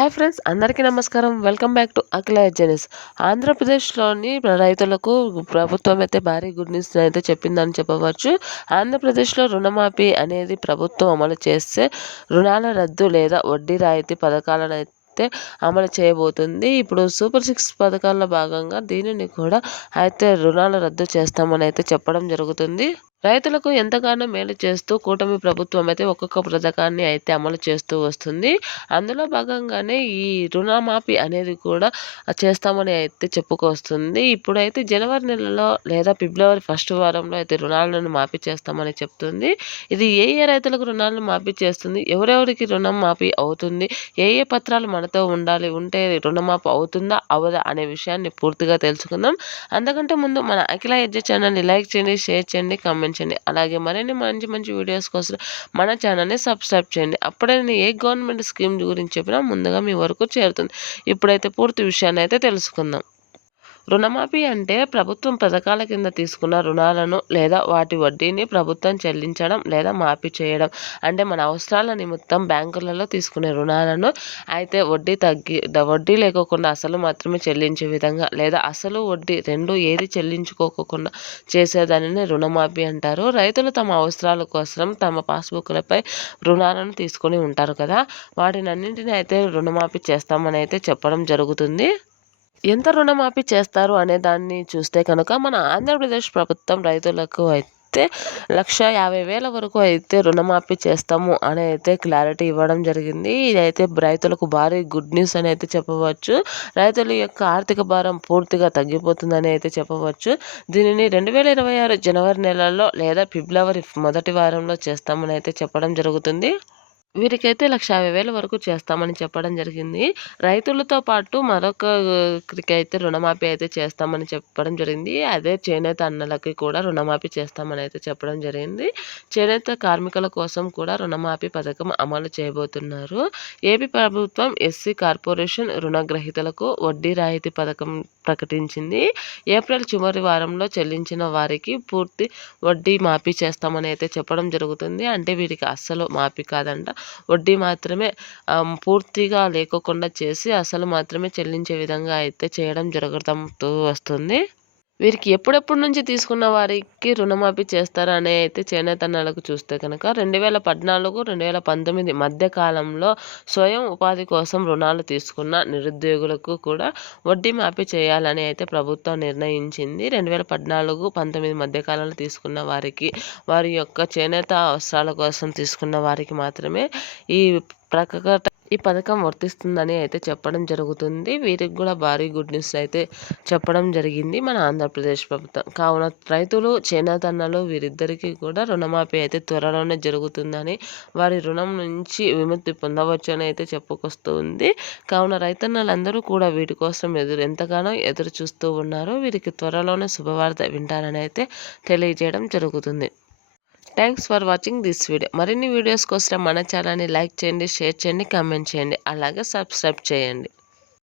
Hi friends, అందరికీ నమస్కారం. Welcome back to అఖిల జెనిస్. ఆంధ్రప్రదేశ్‌లోని రైతులకు ప్రభుత్వం అయితే భారీ గుడ్ న్యూస్ అయితే చెప్పిందని చెప్పవచ్చు. ఆంధ్రప్రదేశ్‌లో రుణమాఫీ అనేది ప్రభుత్వం అమలు చేస్తే రుణాల రద్దు లేదా వడ్డీ రాయితీ పథకాలనైతే అమలు చేయబోతుంది. ఇప్పుడు సూపర్ 6 పథకాల్లో భాగంగా దీనిని కూడా అయితే రుణాల రద్దు చేస్తామని అయితే చెప్పడం జరుగుతుంది. రైతులకు ఎంతగానో మేలు చేస్తూ కూటమి ప్రభుత్వం అయితే ఒక్కొక్క పథకాన్ని అయితే అమలు చేస్తూ వస్తుంది. అందులో భాగంగానే ఈ రుణమాఫీ అనేది కూడా చేస్తామని అయితే చెప్పుకొస్తుంది. ఇప్పుడైతే జనవరి నెలలో లేదా ఫిబ్రవరి ఫస్ట్ వారంలో అయితే రుణాలను మాఫీ చేస్తామని చెప్తుంది. ఇది ఏ ఏ రైతులకు రుణాలను మాఫీ చేస్తుంది, ఎవరెవరికి రుణం మాఫీ అవుతుంది, ఏ ఏ పత్రాలు మనతో ఉండాలి, ఉంటే రుణమాఫీ అవుతుందా అవదా అనే విషయాన్ని పూర్తిగా తెలుసుకుందాం. అంతకంటే ముందు మన అఖిల ఎడ్జ్ ఛానల్ని లైక్ చేయండి, షేర్ చేయండి, కామెంట్ చేయండి. అలాగే మరిన్ని మంచి మంచి వీడియోస్ కోసం మన ఛానల్ని సబ్స్క్రైబ్ చేయండి. అప్పుడే నేను ఏ గవర్నమెంట్ స్కీమ్ గురించి చెప్పినా ముందుగా మీ వరకు చేరుతుంది. ఇప్పుడైతే పూర్తి విషయాన్ని అయితే తెలుసుకుందాం. రుణమాఫీ అంటే ప్రభుత్వం పథకాల కింద తీసుకున్న రుణాలను లేదా వాటి వడ్డీని ప్రభుత్వం చెల్లించడం లేదా మాఫీ చేయడం. అంటే మన అవసరాల నిమిత్తం బ్యాంకులలో తీసుకునే రుణాలను అయితే వడ్డీ లేకోకుండా అసలు మాత్రమే చెల్లించే విధంగా, లేదా అసలు వడ్డీ రెండు ఏది చెల్లించుకోకుండా చేసేదానిని రుణమాఫీ అంటారు. రైతులు తమ అవసరాల కోసం తమ పాస్బుక్లపై రుణాలను తీసుకొని ఉంటారు కదా, వాటినన్నింటినీ అయితే రుణమాఫీ చేస్తామని అయితే చెప్పడం జరుగుతుంది. ఎంత రుణమాఫీ చేస్తారు అనే దాన్ని చూస్తే కనుక మన ఆంధ్రప్రదేశ్ ప్రభుత్వం రైతులకు అయితే 1,50,000 వరకు అయితే రుణమాఫీ చేస్తాము అని అయితే క్లారిటీ ఇవ్వడం జరిగింది. ఇదైతే రైతులకు భారీ గుడ్ న్యూస్ అని అయితే చెప్పవచ్చు. రైతుల యొక్క ఆర్థిక భారం పూర్తిగా తగ్గిపోతుందని అయితే చెప్పవచ్చు. దీనిని 2026 జనవరి నెలలో లేదా ఫిబ్రవరి మొదటి వారంలో చేస్తామని అయితే చెప్పడం జరుగుతుంది. వీరికైతే 1,50,000 వరకు చేస్తామని చెప్పడం జరిగింది. రైతులతో పాటు మరొకరికైతే రుణమాఫీ అయితే చేస్తామని చెప్పడం జరిగింది. అదే చేనేత అన్నలకి కూడా రుణమాఫీ చేస్తామని అయితే చెప్పడం జరిగింది. చేనేత కార్మికుల కోసం కూడా రుణమాఫీ పథకం అమలు చేయబోతున్నారు. ఏపీ ప్రభుత్వం ఎస్సీ కార్పొరేషన్ రుణగ్రహీతలకు వడ్డీ రాయితీ పథకం ప్రకటించింది. ఏప్రిల్ చివరి వారంలో చెల్లించిన వారికి పూర్తి వడ్డీ మాఫీ చేస్తామని అయితే చెప్పడం జరుగుతుంది. అంటే వీరికి అస్సలు మాఫీ కాదంట, వడ్డీ మాత్రమే పూర్తిగా లేకోకుండా చేసి అసలు మాత్రమే చెల్లించే విధంగా అయితే చేయడం జరుగుతూ వస్తుంది. వీరికి ఎప్పుడెప్పటి నుంచి తీసుకున్న వారికి రుణమాఫీ చేస్తారా అనే అయితే చేనేతన్నలకు చూస్తే కనుక 2014, 2019 మధ్య కాలంలో స్వయం ఉపాధి కోసం రుణాలు తీసుకున్న నిరుద్యోగులకు కూడా వడ్డీ మాఫీ చేయాలని అయితే ప్రభుత్వం నిర్ణయించింది. 2014, 19 మధ్య కాలంలో తీసుకున్న వారికి, వారి యొక్క చేనేత అవసరాల కోసం తీసుకున్న వారికి మాత్రమే ఈ పథకం వర్తిస్తుందని అయితే చెప్పడం జరుగుతుంది. వీరికి కూడా భారీ గుడ్ న్యూస్ అయితే చెప్పడం జరిగింది మన ఆంధ్రప్రదేశ్ ప్రభుత్వం. కావున రైతులు, చేనేతన్నలు వీరిద్దరికీ కూడా రుణమాఫీ అయితే త్వరలోనే జరుగుతుందని, వారి రుణం నుంచి విముక్తి పొందవచ్చు అని అయితే చెప్పుకొస్తుంది. కావున రైతన్నలందరూ కూడా వీటి కోసం ఎంతగానో ఎదురు చూస్తూ ఉన్నారు. వీరికి త్వరలోనే శుభవార్త వింటారని అయితే తెలియజేయడం జరుగుతుంది. Thanks for watching this video. మరిన్ని వీడియోస్ కోసం మన ఛానల్ని లైక్ చేయండి, షేర్ చేయండి, కామెంట్ చేయండి, అలాగే సబ్స్క్రైబ్ చేయండి.